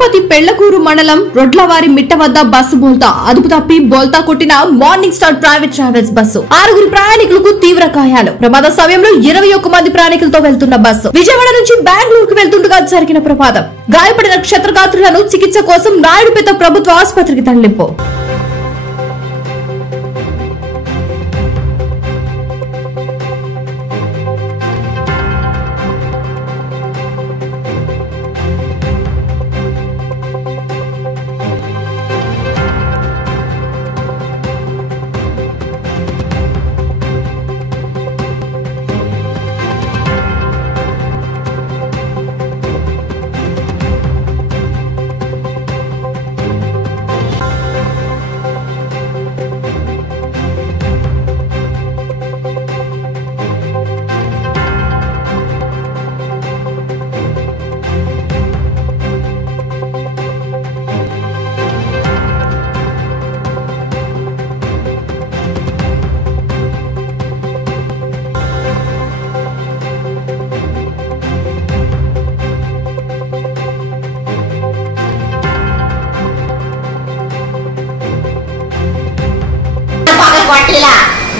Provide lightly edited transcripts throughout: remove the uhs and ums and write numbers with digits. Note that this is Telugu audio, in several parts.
తిరుపతి పెళ్లకూరు మండలం రొడ్లవారి మిట్ట వద్ద బస్సు బోల్తా అదుపు తప్పి బోల్తా కొట్టిన morning star private travels bus 6 ప్రయాణికులకు తీవ్ర గాయాలు. ప్రమాద సమయంలో 21 మంది ప్రయాణికులతో వెళ్తున్న బస్సు విజయవాడ నుంచి బెంగళూరుకు వెళ్తుండగా జరిగిన ప్రమాదం. గాయపడిన క్షతగాత్రులను చికిత్స కోసం నాయుడుపేట ప్రభుత్వ ఆసుపత్రికి తరలింపు.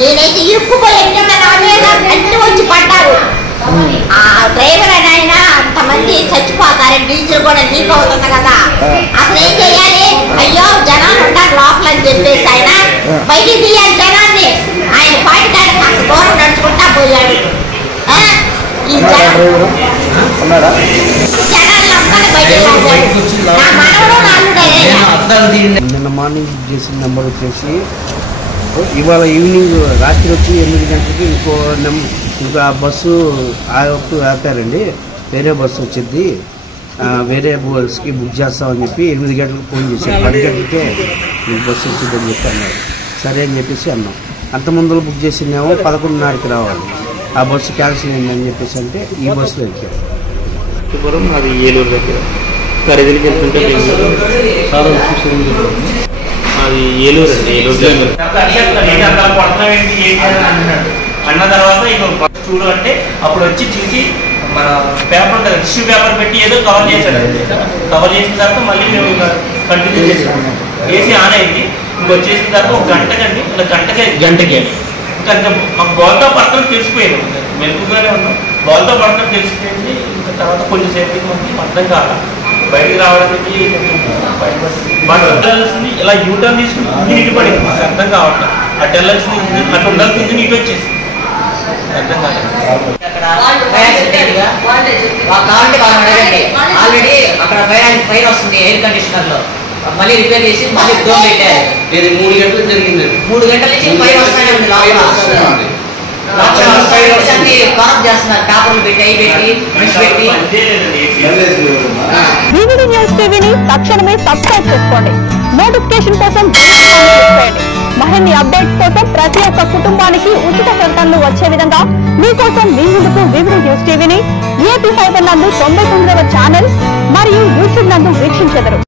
నేనైతే ఇరుక్కుపోయి అన్ని వచ్చి పడ్డారు. ఆ డ్రైవర్ అని ఆయన అంతమంది చచ్చిపోతారు, డీజిల్ కూడా లీక్ అవుతుంది కదా, అసలు ఏం చెయ్యాలి? అయ్యో జనాలు ఉంటారు లోపల అని చెప్పేసి ఆయన బయటికి తీయాలి జనాన్ని. ఆయన పాటికాడికి కాస్త దూరం నడుచుకుంటా పోయాడు. ఈ జనాలు అందరూ బయటికి నా మనవడు నిన్న మార్నింగ్ చేసిన నెంబర్ వచ్చేసి ఇవాళ ఈవినింగ్ రాత్రి వచ్చి 8 గంటలకి ఇంకో ఆ బస్సు ఆపారండి. వేరే బస్సు వచ్చింది, వేరే బస్కి బుక్ చేస్తామని చెప్పి 8 గంటలకు ఫోన్ చేశారు. 10 గంటలకే మీకు బస్సు వచ్చిందని చెప్పి అన్నారు. సరే అని చెప్పేసి అన్నాం. అంత ముందులో బుక్ చేసిందేమో 11:30కి రావాలి, ఆ బస్సు క్యాన్సిల్ అయిందని చెప్పేసి అంటే ఈ బస్సులో ఎక్కారు. అది ఏలూరు దగ్గర ఖరీదులకి వెళ్తుంటే అది ఏలూరు అండి. ఏలూరు అన్న తర్వాత ఇక చూడు అంటే అప్పుడు వచ్చి చూసి మన పేపర్ టిష్యూ పేపర్ పెట్టి ఏదో కవర్ చేశాడు. కవర్ చేసిన తర్వాత మళ్ళీ మేము కంటిన్యూ చేసాం. ఏసీ ఆన్ అయింది. ఇంకొచ్చేసిన తర్వాత ఒక గంటకండి, ఇలా గంటకి ఇంకా మాకు గోల్తో పడతాం తెలిసిపోయాను. మెలుపుగానే ఉన్నాం, గోల్తో పడతాం తెలిసిపోయింది. ఇంకా తర్వాత కొంచెం సేపటికి మనకి అర్థం కాల బయటికి రావడానికి బయటపడుతుంది. ఇలా యూటర్న్ తీసుకుని ఇంజిన్ ఇటు పడింది, మాకు అర్థం కావట్లేదు. అటు వెళ్ళాల్సింది ఇంజిన్ అటు ఉండాల్సిన ఇంజిన్ ఇటు వచ్చేసి అర్థం కాలేదు. ఆల్రెడీ అక్కడ ఫైర్ వస్తుంది ఎయిర్ కండిషనర్ లో, మళ్ళీ రిపేర్ చేసి మళ్ళీ డోర్ పెట్టారు. 3 గంటలు జరిగింది. 3 గంటల నుంచి ఫైర్ వస్తానే ఉంది. కరప్ట్ చేస్తున్నారు, పేపర్లు పెట్టి అయి పెట్టి వివిడి న్యూస్ టీవీని తక్షణమే సబ్స్క్రైబ్ చేసుకోండి. నోటిఫికేషన్ కోసం బెల్ ఐకాన్ క్లిక్ చేయండి. మరిన్ని అప్డేట్స్ కోసం ప్రతి ఒక్క కుటుంబానికి ఉచిత ప్రకటనలు వచ్చే విధంగా మీకోసం మీ ముందుకు వివిడి న్యూస్ టీవీని ఏపీ ఫైబర్ నందు 99వ ఛానల్ మరియు యూట్యూబ్ నందు వీక్షించెదరు.